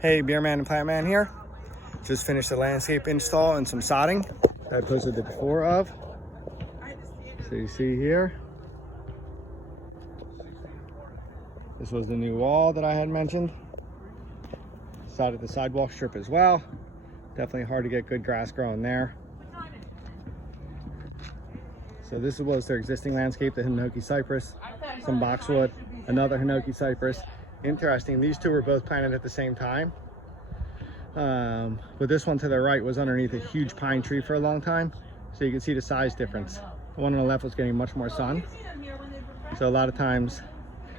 Hey, Beerman and Plant Man here. Just finished the landscape install and some sodding that I posted the before of. So you see here, this was the new wall that I had mentioned. Sodded the sidewalk strip as well. Definitely hard to get good grass growing there. So this was their existing landscape, the Hinoki cypress, some boxwood, another Hinoki cypress. Interesting, these two were both planted at the same time. But this one to the right was underneath a huge pine tree for a long time. So you can see the size difference. The one on the left was getting much more sun. So a lot of times,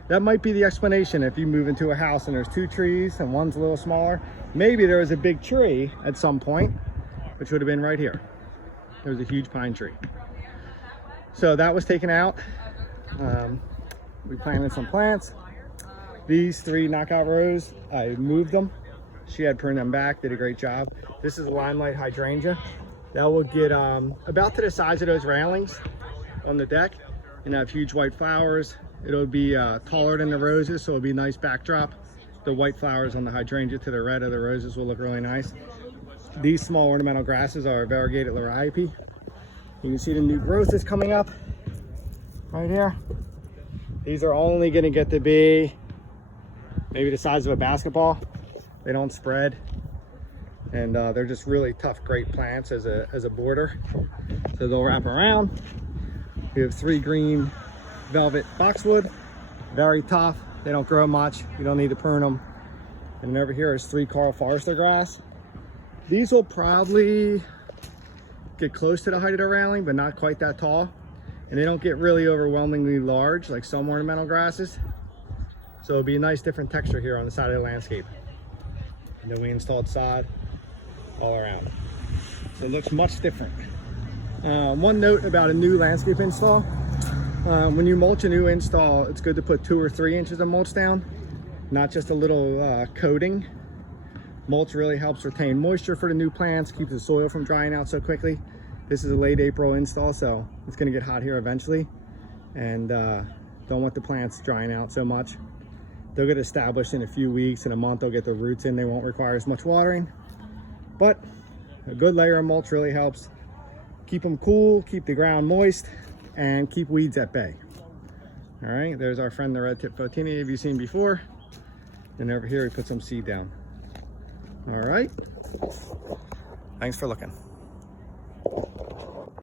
that might be the explanation. If you move into a house and there's two trees and one's a little smaller, maybe there was a big tree at some point, which would have been right here. There was a huge pine tree. So that was taken out. We planted some plants. These three knockout rows, I moved them. She had pruned them back, did a great job. This is a limelight hydrangea. That will get about to the size of those railings on the deck and have huge white flowers. It'll be taller than the roses, so it'll be a nice backdrop. The white flowers on the hydrangea to the red of the roses will look really nice. These small ornamental grasses are variegated liriope. You can see the new growth is coming up right here. These are only going to get to be maybe the size of a basketball. They don't spread, and they're just really tough, great plants as a border. So they'll wrap around. We have 3 green velvet boxwood, very tough. They don't grow much. You don't need to prune them. And then over here is 3 Carl Forester grass. These will probably get close to the height of the railing, but not quite that tall. And they don't get really overwhelmingly large like some ornamental grasses. So it'll be a nice different texture here on the side of the landscape. And then we installed sod all around. So it looks much different. One note about a new landscape install. When you mulch a new install, it's good to put 2 or 3 inches of mulch down, not just a little coating. Mulch really helps retain moisture for the new plants, keeps the soil from drying out so quickly. This is a late April install, so it's gonna get hot here eventually. And don't want the plants drying out so much. They'll get established in a few weeks. In a month, they'll get the roots in. They won't require as much watering. But a good layer of mulch really helps keep them cool, keep the ground moist, and keep weeds at bay. All right, there's our friend, the red tip photinia you've seen before. And over here, we put some seed down. All right. Thanks for looking.